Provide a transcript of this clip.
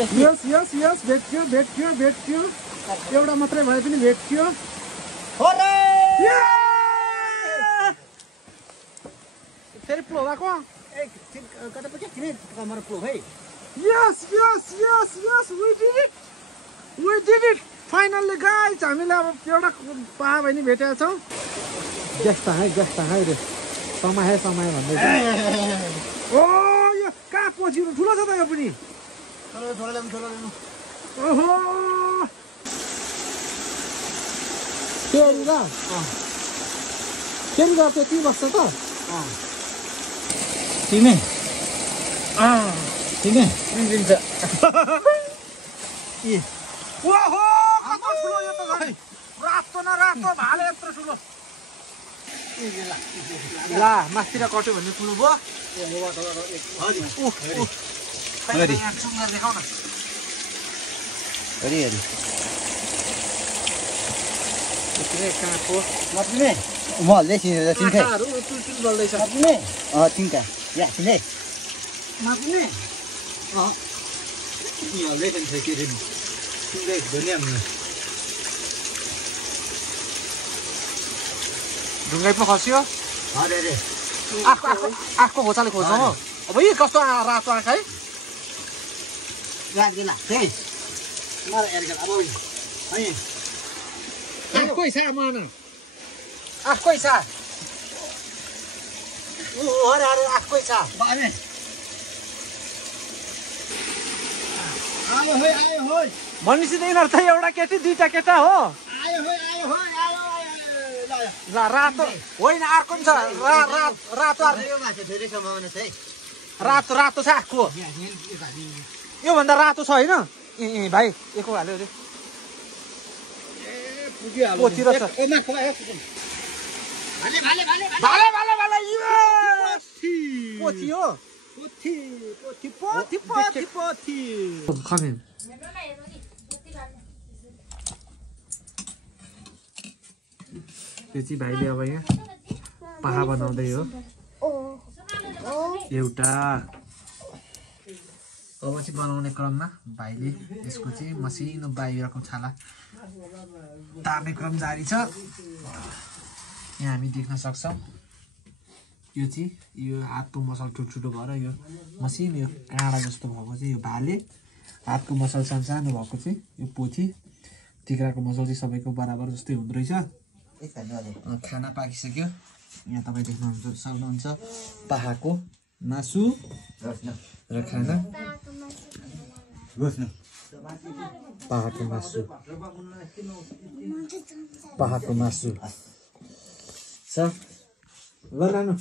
यस यस यस भेट्यो एउटा मात्रै भए पनि भेट्यो फेरि प्लो भएको यस we did it finally guys हामीले अब एउटा पहा पनि भेटेका छौँ जस्ता है रे समय भन्दै ओ यो कहाँ पछिरो ठुलो छ त यो पनि ओहो फेरि त्यति बस्छ त तिमी दिन्छ ओहो कस्तो ठुलो यो त झन् रातो न रातो भाले यत्रो ठुलो ला मास्तिर कट्यो भन्ने ठुलो भयो देखाउ न कहाँको म लेखिन्छ बल्दैछ चिन्ता या छिने माप्ने लेखिन्छ के रे ढुङ्गाइ पो खस्यो अरे आँखको घोचाले खोज्नु हो अब यी कस्तो रातो आँखा है आँखकै छ मान आँखकै छ आँखकै छ भनेपछि त यिनीहरू चाहिँ एउटा केटी दुईटा केटा हो ल रातो होइन अर्को पनि छ रातो छ आँखको योभन्दा रातो छ होइन भाइ एको हाल्यो अरे पोथी र छ पोथी हो पोथी यो चाहिँ भाइले अब यहाँ पहा बनाउँदै हो एउटा अब चाहिँ बनाउने क्रममा भाइले यसको चाहिँ मसिनो बाहिरको छाला तार्ने क्रम जारी छ यहाँ हामी देख्न सक्छौँ यो चाहिँ यो हातको मसल ठुल्ठुलो भएर यो मसिनो यो काँडा जस्तो भएको चाहिँ यो भाले हातको मसल सानो भएको चाहिँ यो पोथी तिग्राको मसल चाहिँ सबैको बराबर जस्तै हुँदो रहेछ खाना पाकिसक्यो यहाँ तपाईँ देख्न सक्नुहुन्छ पहाको मासु र खाना पहाको मासु छ ल नानु